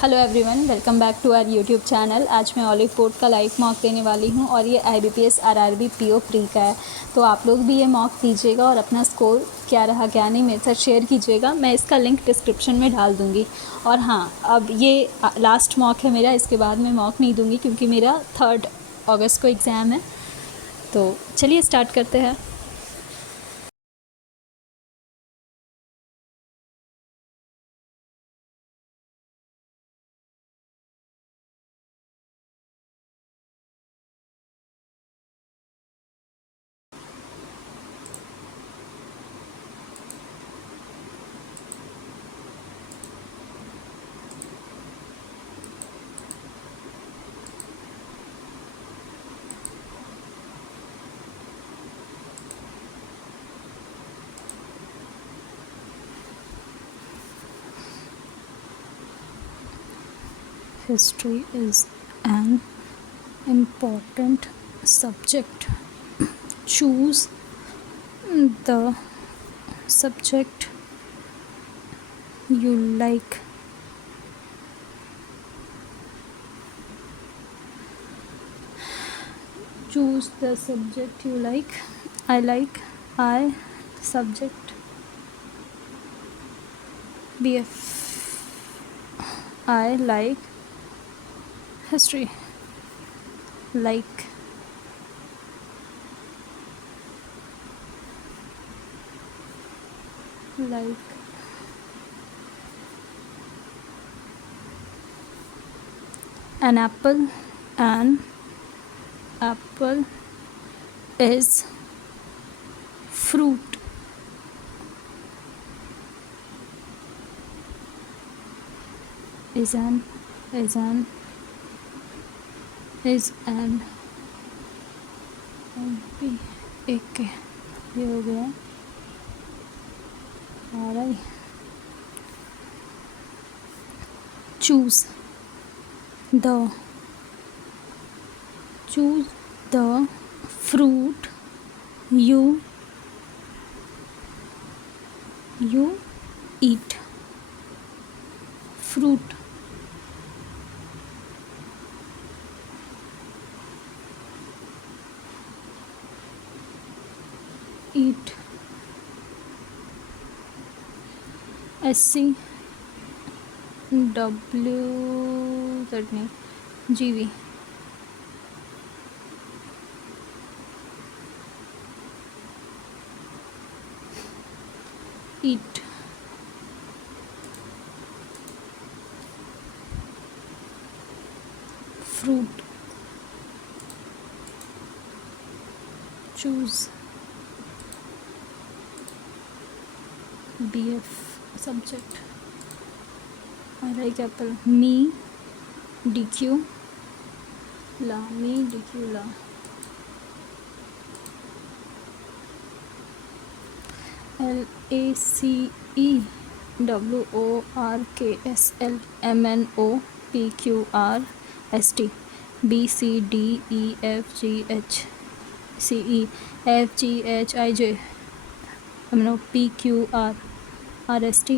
Hello everyone, welcome back to our YouTube channel. आज मैं Oliveboard का live mock देने वाली हूँ और ये IBPS RRB PO प्री का है। तो आप लोग भी ये मॉक दीजिएगा और अपना स्कोर क्या रहा क्या नहीं मेरे साथ शेयर कीजिएगा। मैं इसका लिंक डिस्क्रिप्शन में डाल दूँगी। और हाँ, अब ये लास्ट मॉक है मेरा, इसके बाद मैं मॉक नहीं दूँगी क्योंकि मेरा 3 अगस्त को एग्ज़ाम है। तो चलिए स्टार्ट करते हैं। History is an important subject. Choose the subject you like. Choose the subject you like. I subject BF. I like history. Like an apple. An apple is fruit. Is an एक ये हो गया आ रहा है। choose the fruit you eat. Fruit. Eat. SC GV. Eat. Fruit. Choose. BF subject. I like apple. Me DQ la. LACEWORKSLMNOPQRST BCDEFGHCEFGHIJ PQRST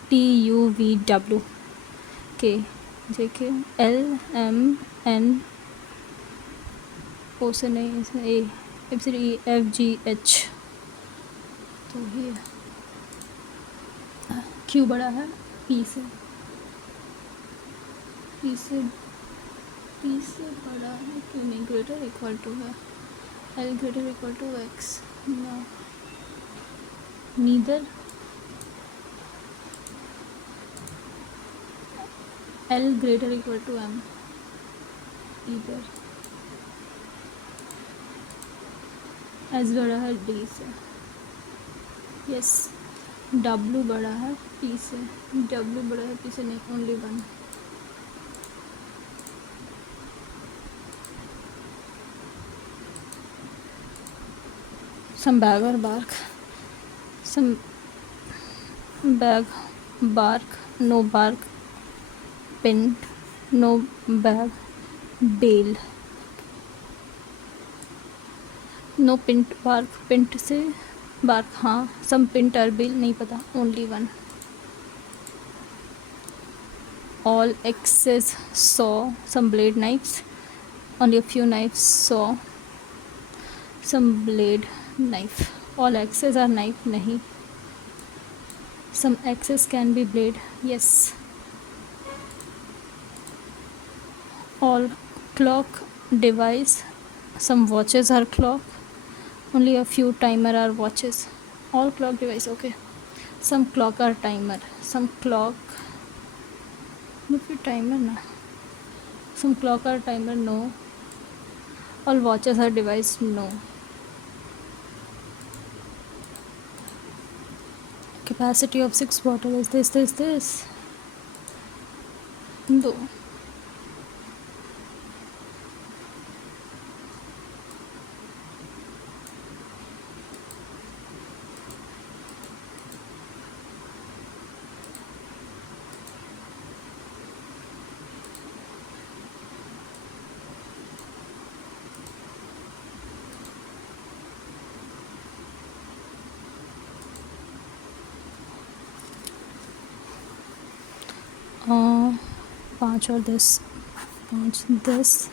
STUVW JK LMN O से नहीं, इसमें ABCDEFGH। तो ये Q बड़ा है P से बड़ा है। क्यों नहीं ग्रेटर इक्वल टू है L greater equal to X. No. Neither L greater equal to M. Either S बड़ा है D से. Yes. W बड़ा है P से. W बड़ा है P से नहीं, only one. Some bag or bark. Some bag, bark, no bark. Pint, no bag. Bale. No pint bark. Pint से बार्क, हाँ. सम पिंट और बेल नहीं पता, only one. All axes saw some blade knives. Only a few knives saw some blade knife. All axes are knife, nahi. Some axes can be blade, yes. All clock device, some watches are clock. Only a few timer are watches. All clock device, okay. Some clock are timer. Some clock, no, फिर timer ना. Some clock are timer, no. All watches are device, no. Capacity of 6 bottle is this. No. पाँच और 10, 5 10,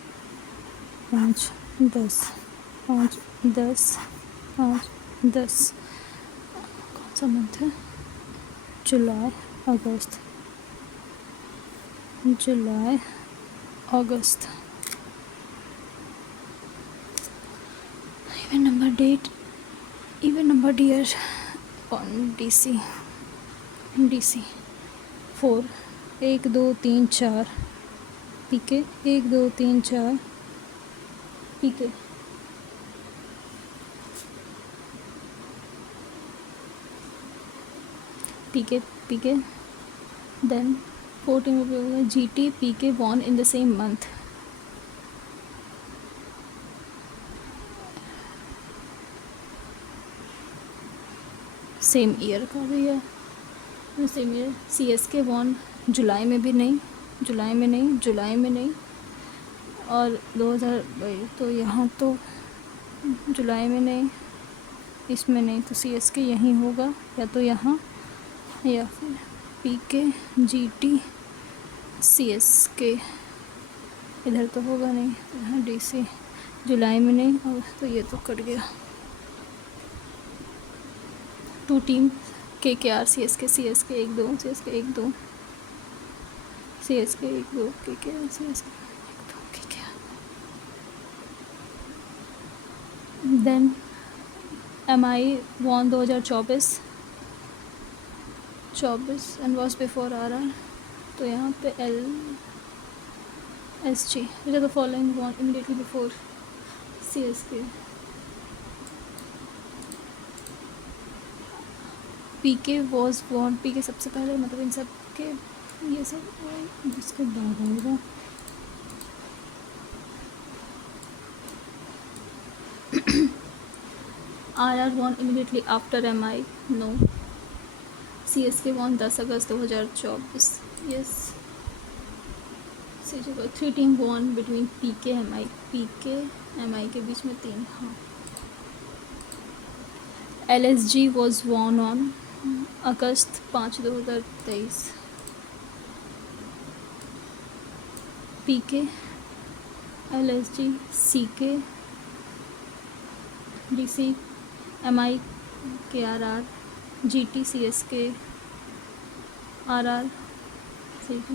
5 10, 5 10, 5 10. कौन सा month है? जुलाई अगस्त. जुलाई अगस्त. Even number date, even number year on DC 4 1 2 3 4 PK 1 2 3 4 PK. PK then 14 में भी होगा GT PK born in the same month. Same year का भी है, सेम ईयर. CSK born जुलाई में भी नहीं, जुलाई में नहीं और 2022. तो यहाँ तो जुलाई में नहीं, इसमें नहीं, तो CSK यहीं होगा या तो यहाँ या फिर PK GT CSK. इधर तो होगा नहीं, तो यहाँ DC जुलाई में नहीं. और तो ये तो कट गया. 2 team KKR CSK 1 2 CSK 1 2 CSK 1 2 KKR CSK 1 2 KKR. Then MI won 2024 and was before RR. तो यहाँ पे LSG which are the following won immediately before CSK. PK was won, PK सबसे पहले, मतलब इन सब के ये सब इसके बाद आएगा. RR won immediately after MI, no. CSK won 10 अगस्त 2024, yes. 3 team won between PK MI के बीच में 3, हाँ. LSG was won on August 5 2023. PK LSG CK DC MI KRR GT CSK RR CT.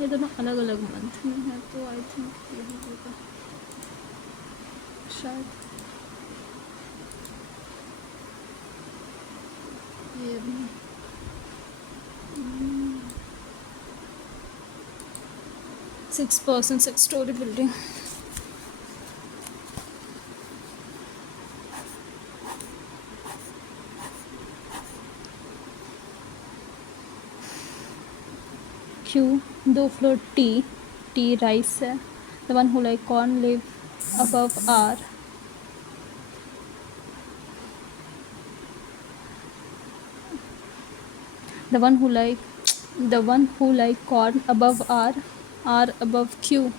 ये दोनों अलग अलग मंथ में है, तो आई थिंक यही होगा शायद. ये भी 6% 6-story building. Q 2 floor T rice है. The one who like corn live above R. The one who like corn above R above Q.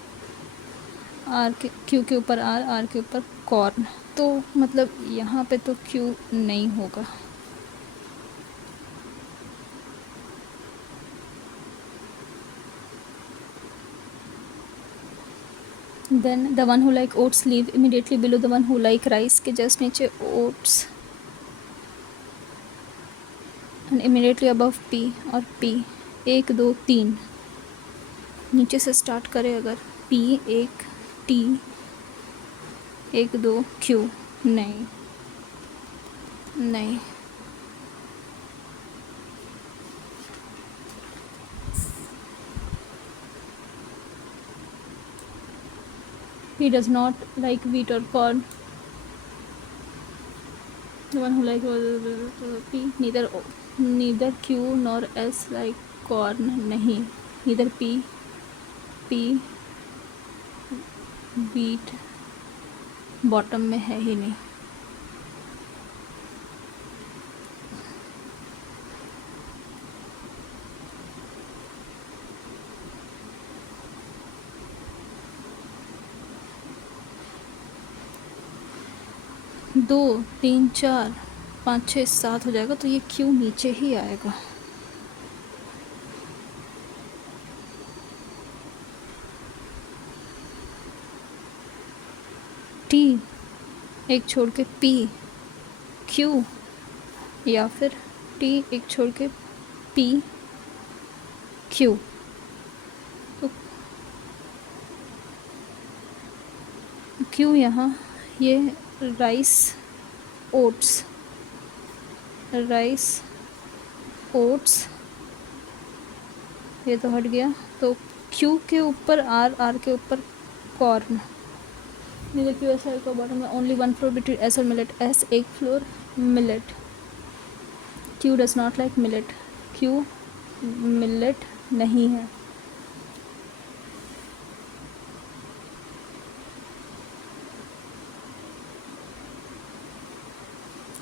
Q के ऊपर R के ऊपर corn. तो मतलब यहाँ पे तो Q नहीं होगा. Then the one who like oats live immediately below the one who like rice, के जस्ट नीचे oats and immediately above P, और पी 1 2 3 नीचे से स्टार्ट करें अगर, पी 1 टी 1 2 क्यू, नहीं नहीं, he does not like wheat or corn, the one who like p, neither q nor s like corn, नहीं, neither p wheat बॉटम में है ही नहीं। दो 3 4 5 6 7 हो जाएगा, तो ये क्यू नीचे ही आएगा। टी एक छोड़ के पी क्यू, या फिर टी एक छोड़ के पी क्यू, तो क्यू यहाँ, ये राइस ओट्स ये तो हट गया, तो क्यू के ऊपर आर के ऊपर कॉर्न, नीदर क्यू एस का बॉटम में ओनली 1 फ्लोर बिटवीन एस और millet, S 1 floor millet, Q does not like millet, Q millet नहीं है।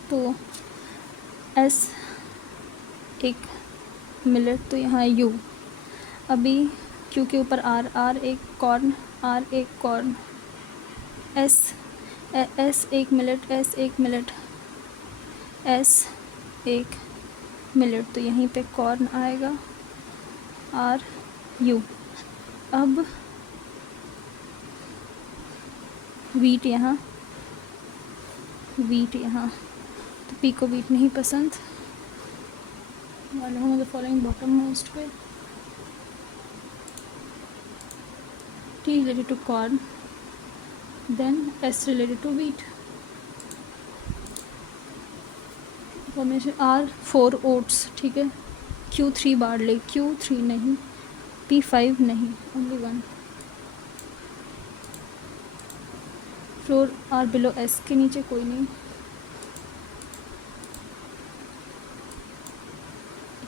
तो एस एक मिलेट, तो यहाँ यू, अभी क्यू के ऊपर आर एक कॉर्न, एस एक मिलेट, एस एक मिलेट, तो यहीं पे कॉर्न आएगा, आर यू। अब वीट यहाँ, तो पी को वीट नहीं पसंद, द फॉलोइंग बॉटम मोस्ट पे, T related to corn, then S related to wheat, formation are 4 oats, ठीक है, क्यू 3 बार्ले, क्यू 3 नहीं, पी 5 नहीं, only 1 floor are below S, के नीचे कोई नहीं,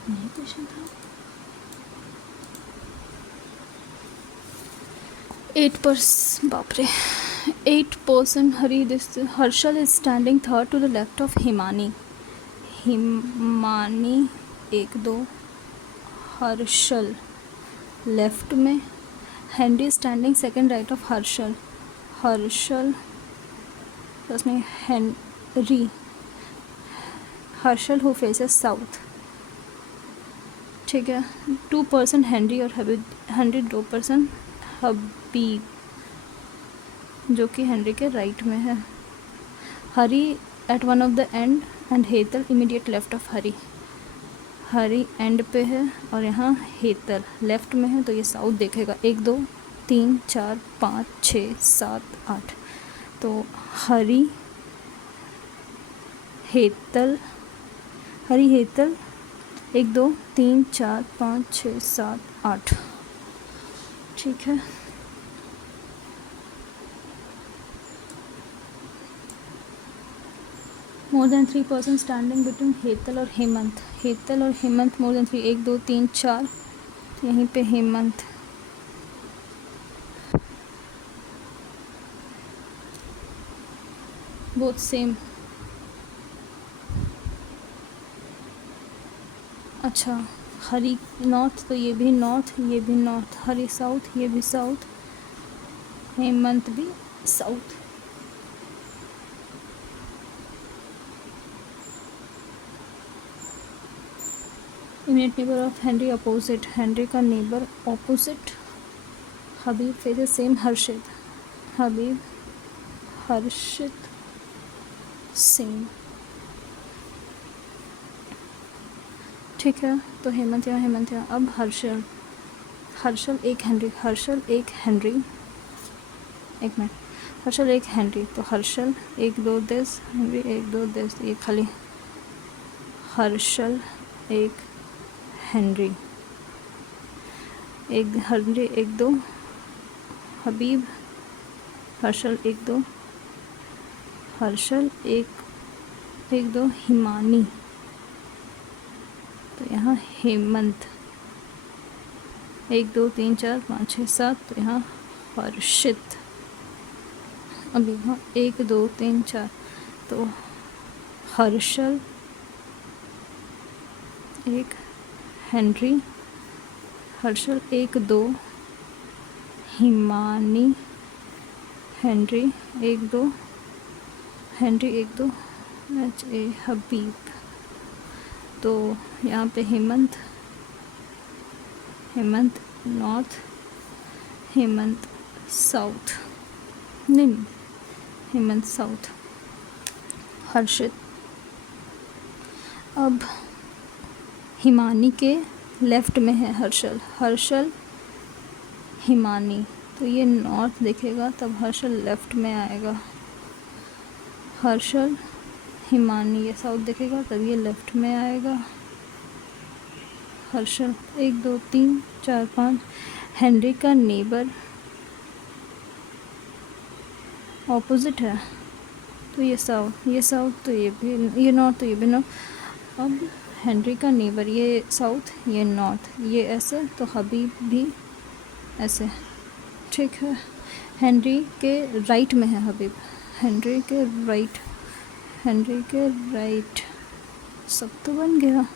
नहीं क्वेश्चन था। 8%, बाप रे, 8% Hari, this Harshal is standing third to the left of Himani 1 2, Harshal left में, Henry standing second right of Harshal उसमें Henry, Harshal who faces south, ठीक है, 2% हेनरी और हेनरी 2% हबीब, जो कि हेनरी के राइट में है, Hari at one of the end end Hetal immediate left of Hari end पे है, और यहाँ हेतल लेफ्ट में है, तो ये साउथ देखेगा, 1 2 3 4 5 6 7 8, तो हरी हेतल 1 2 3 4 5 6 7 8, ठीक है। More than 3% standing between Hetal और हेमंत, मोर देन 3, 1 2 3 4, यहीं पे हेमंत, बोथ सेम, अच्छा, हरी नॉर्थ, तो ये भी नॉर्थ, हरी साउथ, ये भी साउथ, हेमंत भी south. Immediate neighbour of Henry opposite, Henry का नेबर ऑपोजिट, हबीब फेसेस सेम हर्षित, हबीब, हर्षित सिंह। ठीक है, तो हेमंत यहाँ। अब हर्षल, हर्षल एक हेनरी, हर्षल एक हेनरी, एक मिनट, हर्षल एक हेनरी, तो हर्षल 1 2 10, हेनरी 1 2 10, ये खाली हर्षल एक हेनरी, एक हेनरी 1 2, हबीब, हर्षल 1 2, हर्षल 1 2, हिमानी, तो यहाँ हेमंत 1 2 3 4 5 6 7, तो यहाँ हर्षित। अब यहाँ 1 2 3 4, तो हर्षल एक Henry, Harshal 1 2, Himani, Henry 1 2, Henry 1 2, हबीब। तो यहाँ पे हेमंत, हेमंत नॉर्थ, हेमंत साउथ, नहीं, हेमंत साउथ, हर्षित। अब हिमानी के लेफ़्ट में है हर्षल, हर्षल हिमानी, तो ये नॉर्थ दिखेगा, तब हर्षल लेफ़्ट में आएगा, हर्षल हिमानी ये साउथ दिखेगा, तब ये लेफ़्ट में आएगा, हर्षल 1 2 3 4 5, हेनरी का नेबर ऑपोजिट है, तो ये साउथ, तो ये भी, ये नॉर्थ, तो ये भी नॉर्थ। अब हेनरी का नेबर, ये साउथ, ये नॉर्थ, ये ऐसे, तो हबीब भी ऐसे। ठीक है, हेनरी के राइट में है हबीब, हेनरी के राइट, हेनरी के राइट, सब तो बन गया।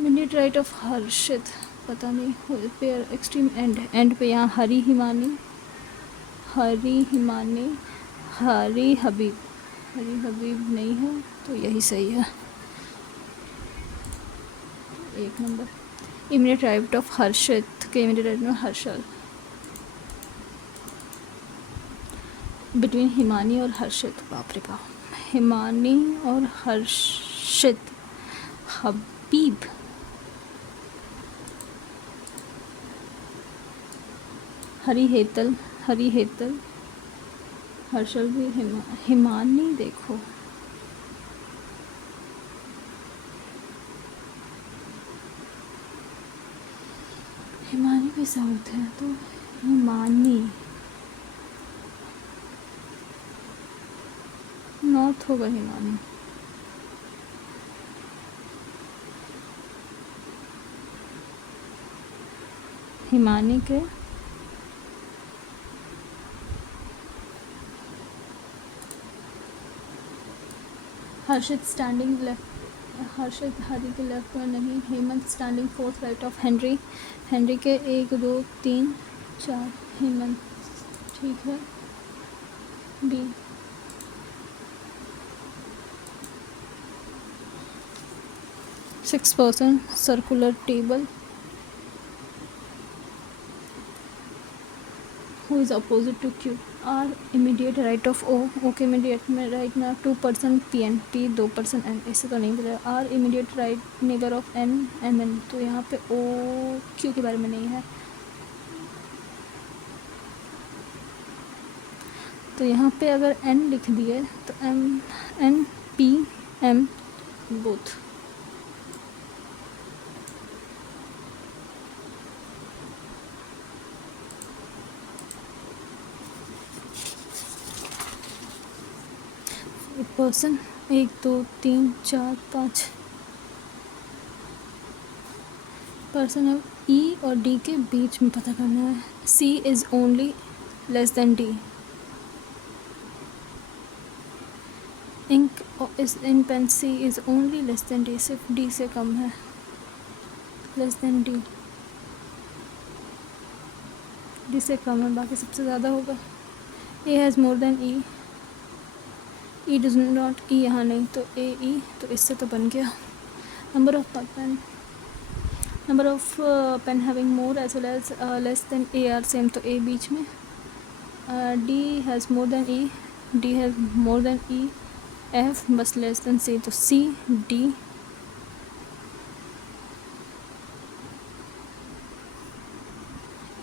मिनट राइट ऑफ हर्षित, पता नहीं पे एक्सट्रीम एंड पे यहाँ हरी हिमानी, हरी हिमानी, हरी हबीब, हरी हबीब नहीं है, तो यही सही है, 1 नंबर। इमीडिएट राइट ऑफ हर्षित के इमीडिएट राइट में हर्षल, बिटवीन हिमानी और हर्षित, बाप रे बाप, हिमानी और हर्षित, हबीब, हरी हेतल, हरी हेतल, हर्षल भी, हिमानी देखो, हिमानी भी साउथ है, तो हिमानी नॉर्थ होगा, हिमानी हिमानी के हर्षित स्टैंडिंग लेफ्ट, हर्षित हरी के लेफ्ट में नहीं, Hemant standing 4th right of Henry, Henry के 1 2 3 4, हेमंत। ठीक है, B. Six person circular table, who is opposite to Q, R immediate right of O, O के immediate में right ना 2% PN, P 2% N, इससे तो नहीं मिलेगा। R immediate right neighbor of N, MN, तो यहाँ पे O Q के बारे में नहीं है, तो यहाँ पे अगर N लिख दिए तो M N P M both. Person 1 2 3 4 5 person है, E और D के बीच में पता करना है। C is only less than D, ink is in pen, C is only less than D, सिर्फ D से कम है, लेस देन D, D से कम है, बाकी सबसे ज़्यादा होगा। A has more than E, E does not, E यहाँ नहीं, तो A E, तो इससे तो बन गया। Number of pen, having more as well as less than A are same, तो A बीच में, D has more than E, D has more than E, F बस लेस देन C, तो C D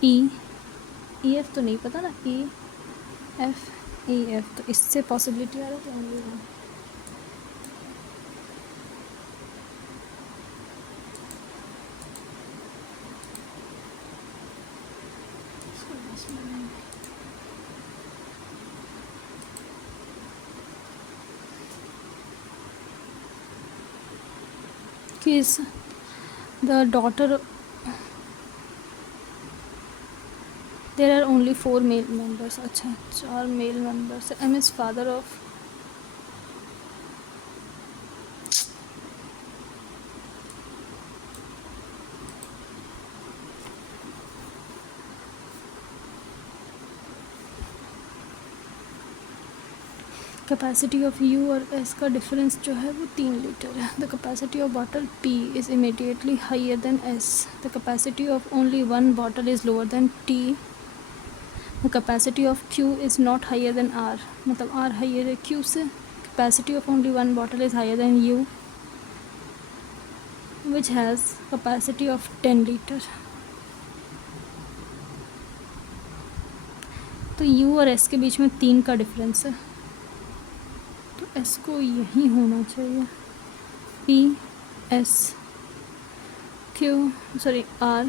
E, E F तो नहीं पता ना, E F E F, तो इससे पॉसिबिलिटी आ रहा है only one. Is the daughter, there are only 4 male members, अच्छा 4 male members, M is father of, capacity of U और S का डिफरेंस जो है वो 3 लीटर है। The capacity of bottle P is immediately higher than S, the capacity of only one bottle is lower than T, the capacity of Q is not higher than R, मतलब R higher है Q से, capacity of only one bottle is higher than U which has capacity of 10 litre. तो U और S के बीच में 3 का difference है, तो S को यही होना चाहिए, P S Q sorry R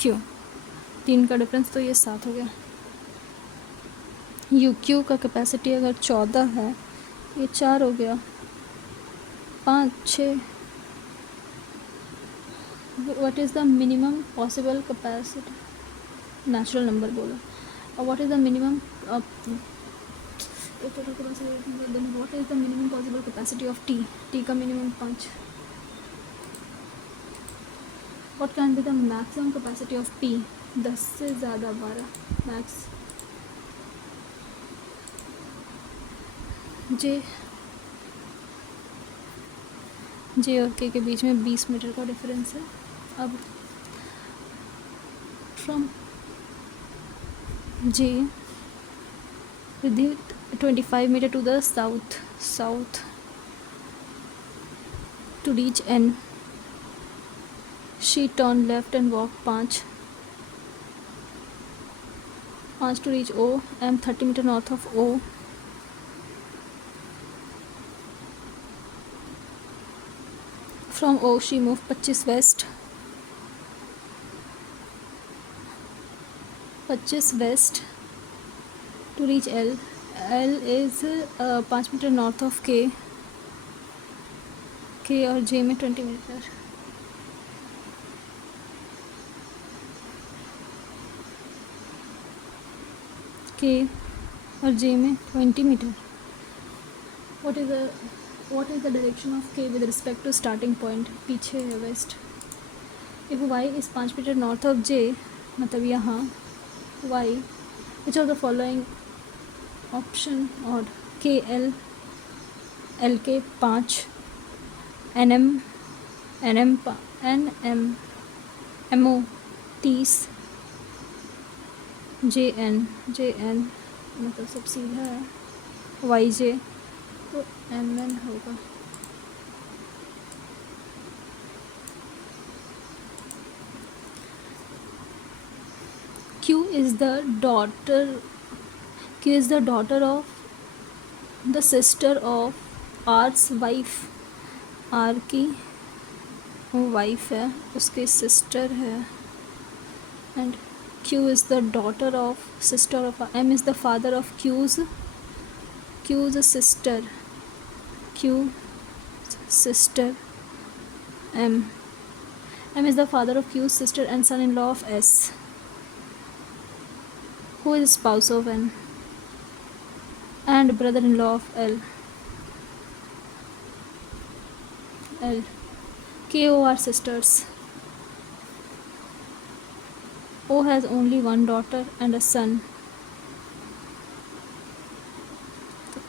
Q, 3 का डिफरेंस, तो ये 7 हो गया। U Q का कैपेसिटी अगर 14 है, ये 4 हो गया, 5 6, what is the minimum possible capacity, natural number बोलो, और what is the minimum what is the minimum possible capacity of T, T का minimum 5, what can be the maximum capacity of P, 10 से ज़्यादा 12 मैक्स। J और K के बीच में 20 metre का difference है। अब from J with 25 metre to the south to reach N, she turn left and walk 5 to reach O, M 30 metre north of O, from O she move 25 west to reach L, L is 5 metre north of K, K और J में 20 metre, K और J में 20 metre. What is the direction of K with respect to starting point, पीछे है west. If Y is 5 metre north of J, मतलब यहाँ Y, which of the following option और K L, L K 5, NM MO 30, JN मतलब सब सीधा है, YJ तो MN होगा। Q is the daughter of the sister of R's wife, R की वाइफ है, उसकी सिस्टर है, and Q is the daughter of sister of M is the father of Q's sister, M is the father of Q's sister and son-in-law of S, who is spouse of N and brother-in-law of L. KO are sisters. O has only one daughter and a son.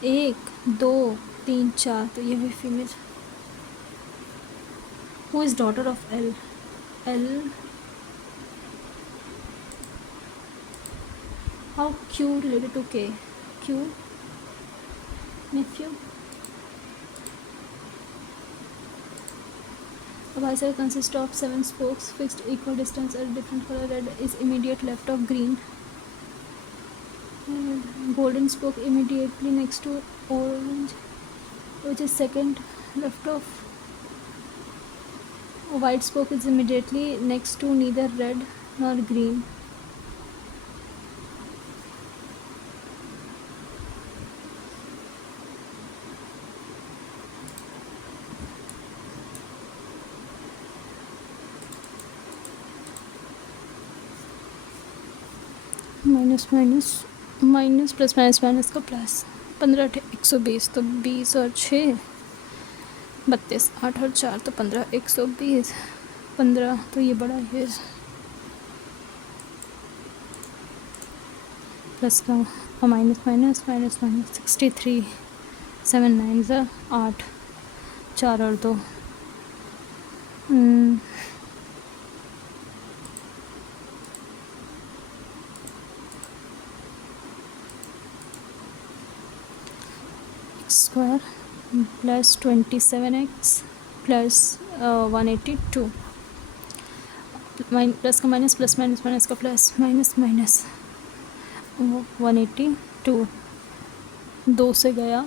1 2 3 4, तो ये भी female. Who is daughter of L? L how Q related to K? Q nephew. A bicycle consists of 7 spokes fixed equal distance at different color. Red is immediate left of green. Golden spoke immediately next to orange, which is second left of. A white spoke is immediately next to neither red nor green. Minus minus minus plus minus minus का plus 15 120 तो 20 और 6 32 8 और 4 तो 15 120 15 तो ये बड़ा है plus का माइनस माइनस माइनस माइनस 63 7 9 ज़ा 8 4 और 2 square plus 27x plus 182 plus का माइनस प्लस माइनस माइनस का प्लस माइनस माइनस 182 2 से गया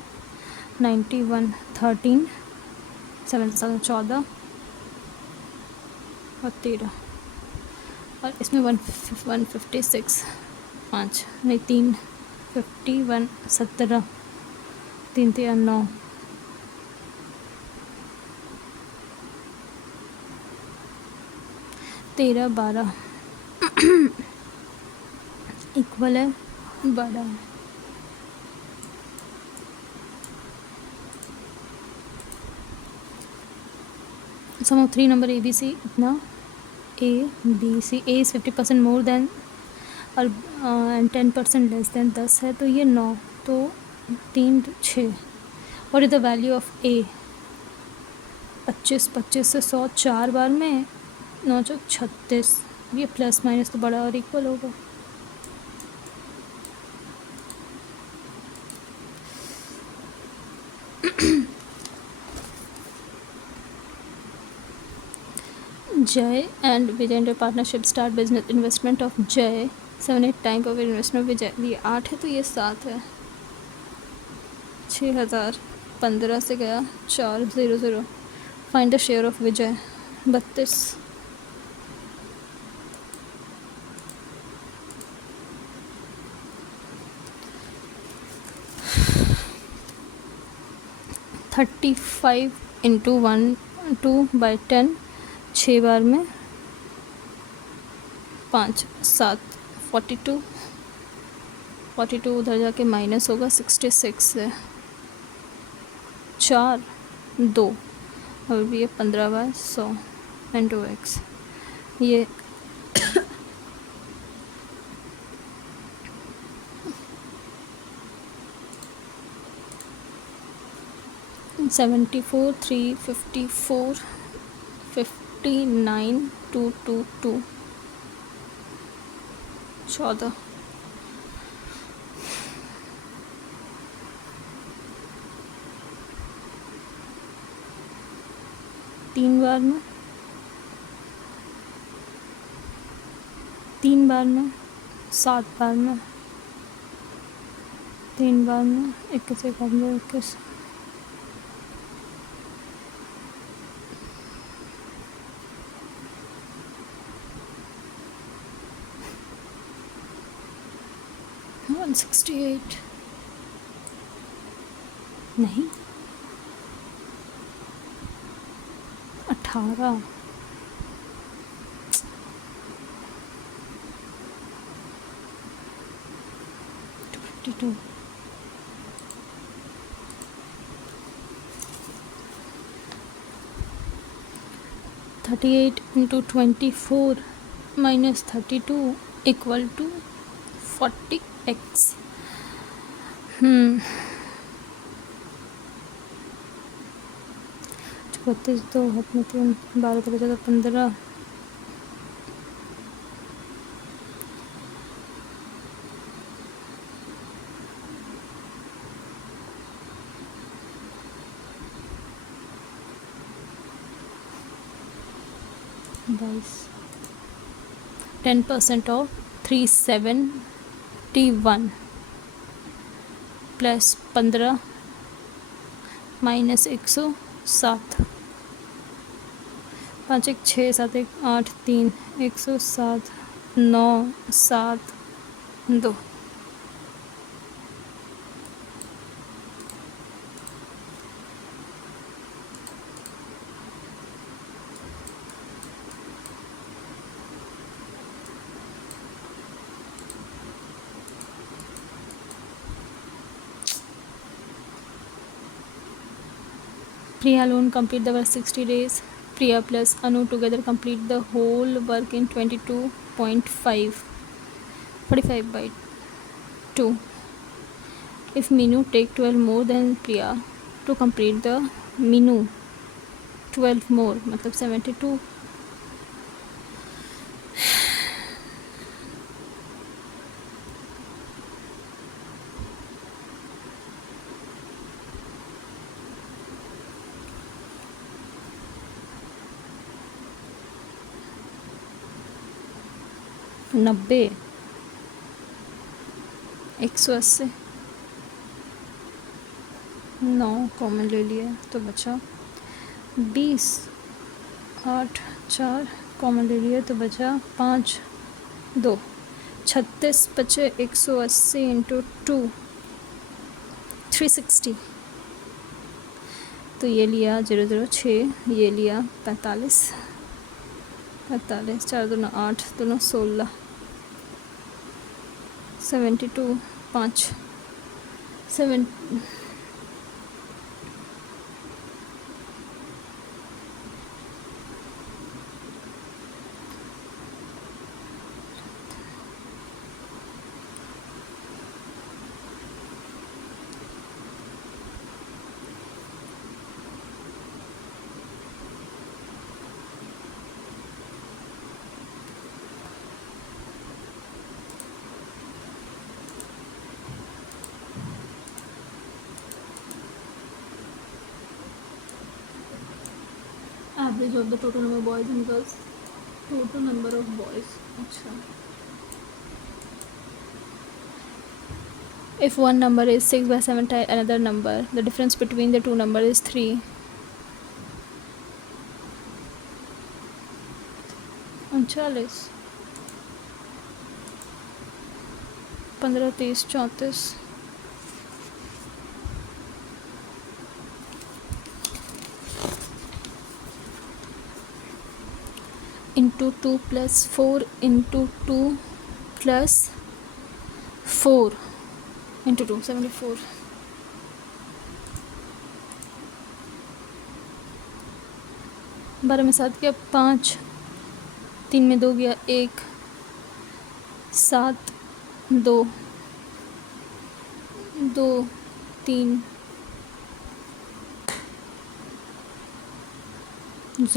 91 13 7 7 14 और 13 और इसमें 156 5 नहीं 3 51 17 3 3 9 13 12 इक्वल है बड़ा है। सम ऑफ 3 नंबर ABC इतना ABC A is 50% more than और 10% लेस देन 10 है तो ये 9 तो 3 6 और is the value of A 25 25 से 100 4 बार में 9 चौक 36 ये प्लस माइनस तो बड़ा और इक्वल होगा। Jay and Vijay into partnership start business investment of Jay 7-8 time of investment विजय ये 8 है तो ये 7 है 6000 15 से गया 400 find the share of Vijay 32 35 into 1 2/10 6 बार में 5 7 42 उधर जाके माइनस होगा 66 से 4 2 और भी ये 15/100 इंटू x ये 74 354 59 222 14 3 बार में 3 बार में 7 बार में 3 बार में 21 21 168 नहीं 18 52 38 into 24 minus 32 equal to 40x 32 2 हाथ में 3 12 13 14 15 1 22 10% of 371 plus 15 minus 107 5 1 6 7 1 8 3 107 9 7 2 Priya alone complete the work 60 days. Priya plus Anu together complete the whole work in 22.5 45 by 2. If Minu take 12 more than Priya to complete the Minu 12 more मतलब 72. नब्बे 180 9 common ले लिया तो बचा 20 8 4 common ले लिया तो बचा 5 2 36 बचे 180 इंटू 2 360 तो ये लिया 006 ये लिया 45 4 दूना 8 दोनों 16 72 5 7 average of the total number of boys and girls total number of boys अच्छा if one number is 6 by 7 times another number the difference between the two number is 3 39 15 30 34 into 2 plus 4 into 2 plus 4 into 2 74 12 में 7 गया 5 3 में 2 गया 1 7 2 2 3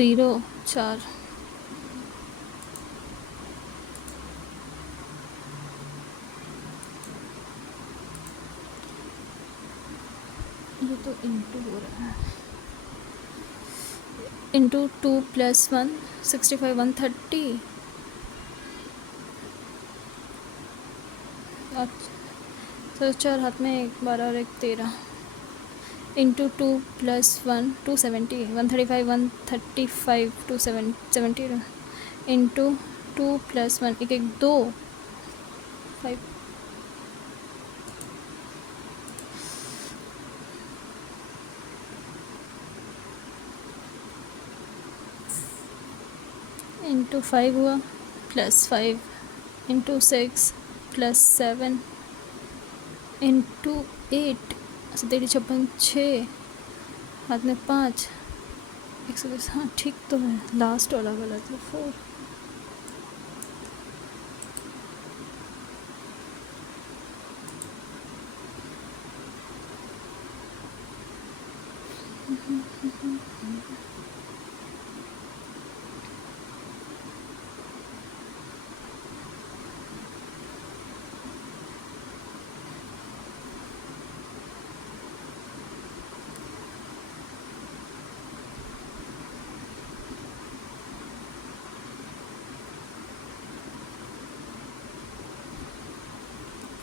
0 4 ये तो into हो रहा है इंटू 2 प्लस 1 65 130 अच्छा तो 4 हाथ में 1 12 और 1 13 into 2 plus 1 270 135 135 270 into 2 plus 1 1 1 2 5 into 5 हुआ प्लस 5 इंटू 6 प्लस 7 इंटू 8 तेरी 56 6 हाथ में 5 120 हाँ ठीक तो है लास्ट वाला गलत है 4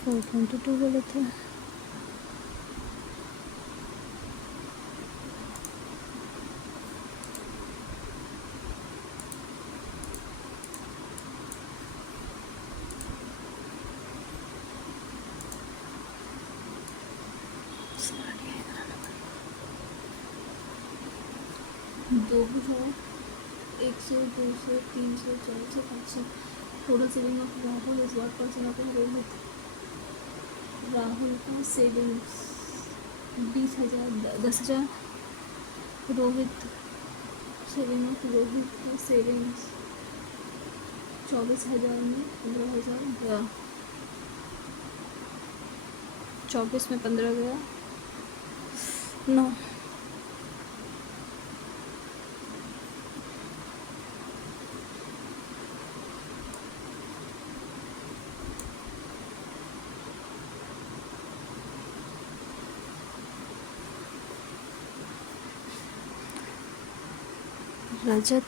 422 बोले थे। दो हजार 100 200 300 400 500 total saving of Rahul is what percent of Rohit. Rahul का savings 20,000 10,000। Rohit saving of Rohit का सेविंग्स 24,000 में 15,000 गया। 24 में 15 गया 9। रजत,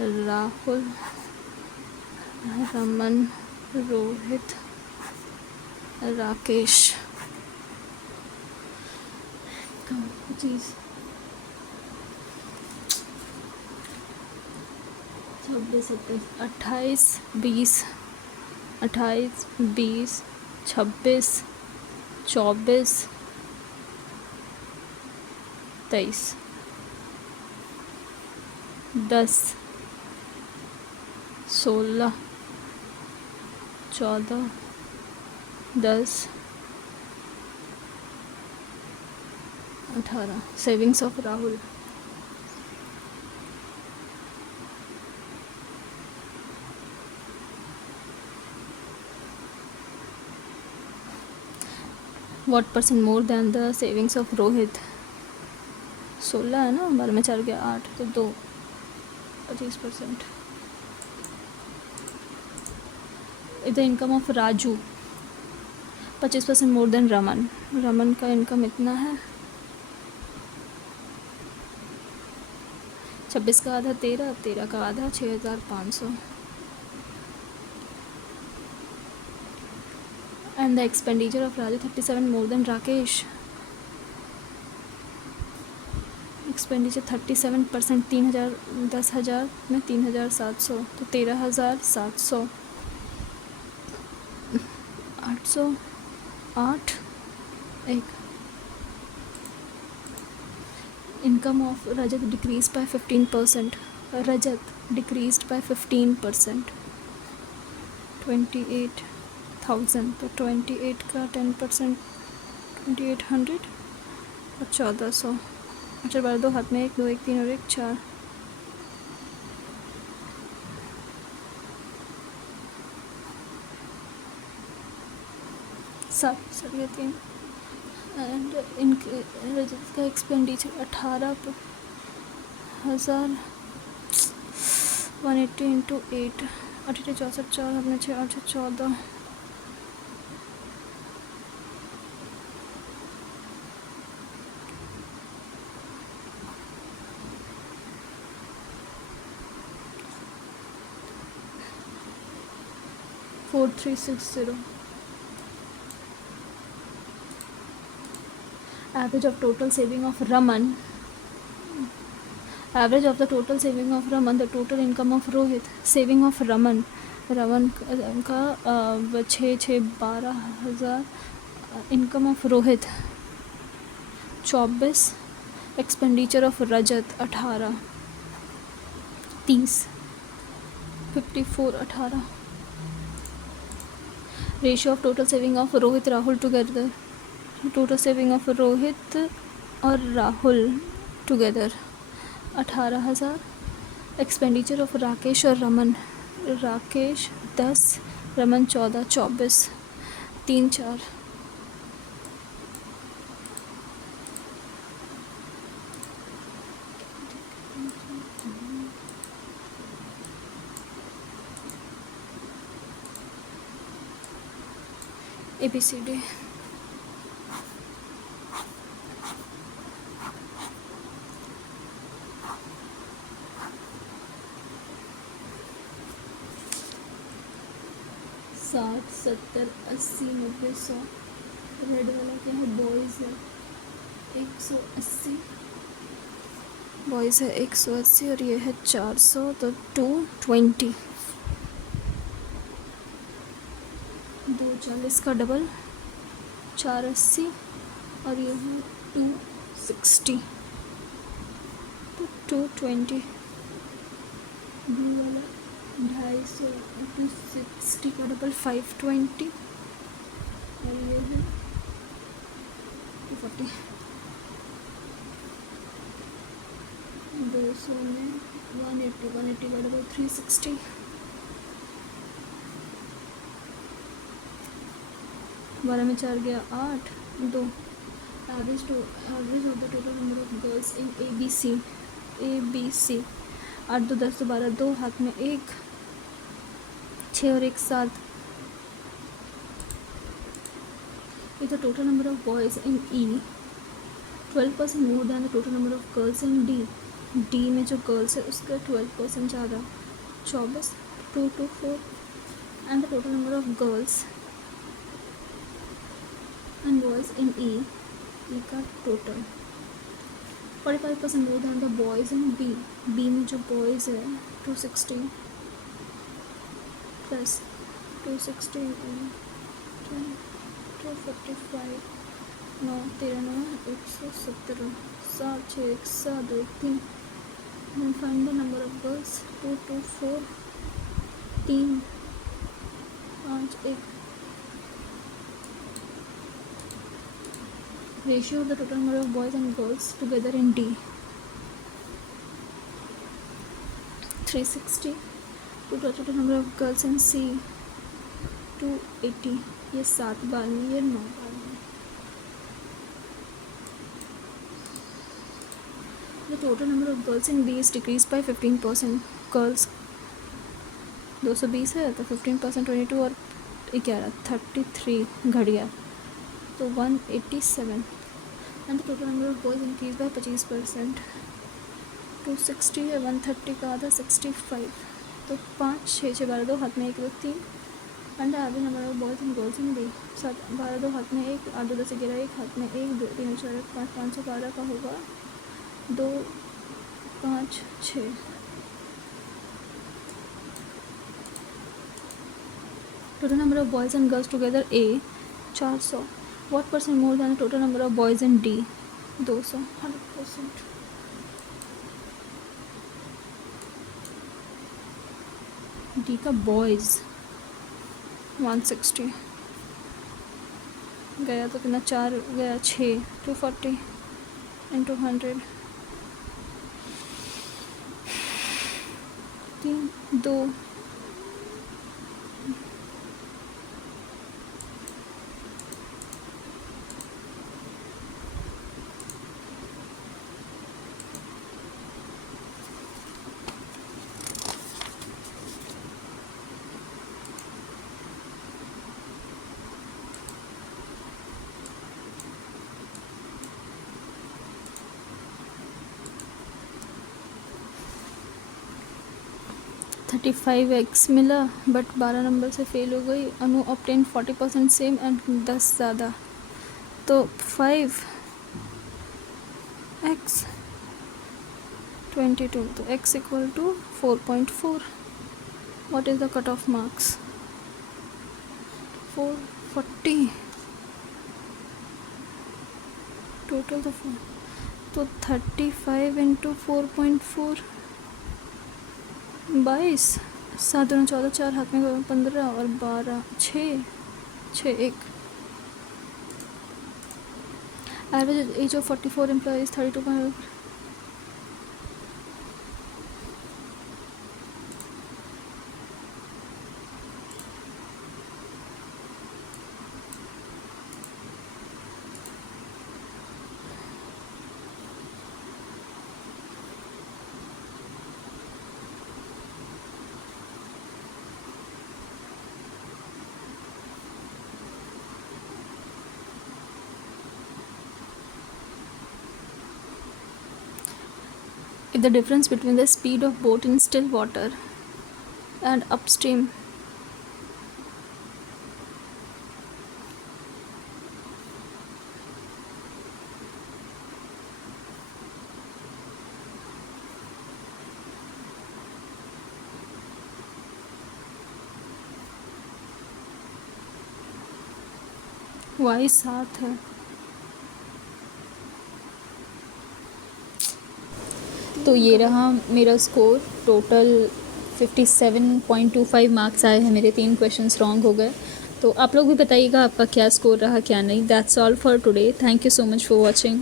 Rahul, Raman, Rohit, Rakesh. 25 26 27 28 20 26 24 23 10 16 14 10 18 savings of Rahul. What percent more than the savings of Rohit. 16 है ना, 12 में 4 गया 8 तो 2 25%। इधर income of Raju 25% more than Raman. Raman का इनकम इतना है 26 का आधा 13, 13 का आधा 6,500। And the expenditure of Raju 37 more than Rakesh. Expenditure 37% 3,000 10,000 में 3,700 तो 13,700 800 8 1। Income of Rajat decrease by 15%। Rajat decrease by 15% 28,000 तो 28 का 10% 2,800 और 1,400। अच्छा बार 2 हाथ में 1 2 1 3 और 1 4। सात 3 एंड इनके रजत का एक्सपेंडिचर 18,000 180 इंटू 8 18 64 4 हाथ में 6 8 14। $4,360। Average of total saving of Raman. Average of the total saving of Raman, the total income of Rohit, saving of Raman का 12,000 income of Rohit 24, expenditure of Rajat 18 30 54 18। Ratio of total saving of Rohit Rahul together. Total saving of Rohit और Rahul together 18,000। Expenditure of Rakesh और Raman. Rakesh 10, Raman 14 24 3 4। ABCD। 60 70 80 90 100। Red वाला क्या है, boys है 180, boys है 180 और ये है 400, तो 220। 240 का डबल 480 और ये है 260, तो 220। ब्लू वाला 250, 260 का डबल 520 और ये है 240। 200 में 180, 180 का डबल 360। 12 में 4 गया 8, 2। Average of the total number of girls in ABC 8 2 10 2 12, 2 हाथ में 1, 6 और 1 7। is the total number of boys in E 12% more than the total number of girls in D. D में जो गर्ल्स है उसका 12% ज़्यादा 24, 2 2 4। And the total number of girls and boys in E का total 45% more than the boys in B. B में जो boys है 260 plus 260 245, 9 13 9 117, 7 6 1 7 2 3। Then find the number of girls 2 2 4 3 5 1। ratio of the total number of boys and girls together in D 360 to the total number of girls in C 280। ये 7 बार में, ये 9 बार में। the total number of girls in B is decreased by 15%। Girls 220 है तो 15% 22 और 11 33 घट गया तो 187। and the total number of boys increased by 25%। 260 है 130 का आधा 65, तो 5 6 6 12 2 हाथ में 1 2 3। and the average number of boys and girls in D 7 12 2 हाथ में 1 8 2 10 11 1 हाथ में 1 2 3 4 5 512 का होगा 2 5 6। total number of boys and girls together A 400। what percent more than the total number of boys in D 200। 100%। D का बॉयज़ 160 गया तो कितना 4 गया 6 240 इंटू 100 3 2 35x मिला बट 12 नंबर से फेल हो गई। अनु ऑब्टेन 40% सेम एंड 10 ज़्यादा, तो 5x 22, तो x equal to 4.4। What is the cut off marks 440 टोटल, तो 35 इंटू 4.4 22, 7 दूनी 14 4 हाथ में 15 और 12 6 6 1। Average age of 44 employees 32। If the difference between the speed of boat in still water and upstream Y 7 है। तो ये रहा मेरा स्कोर। टोटल 57.25 मार्क्स आए हैं मेरे। 3 क्वेश्चंस रॉन्ग हो गए। तो आप लोग भी बताइएगा आपका क्या स्कोर रहा क्या नहीं। That's all for today. Thank you so much for watching.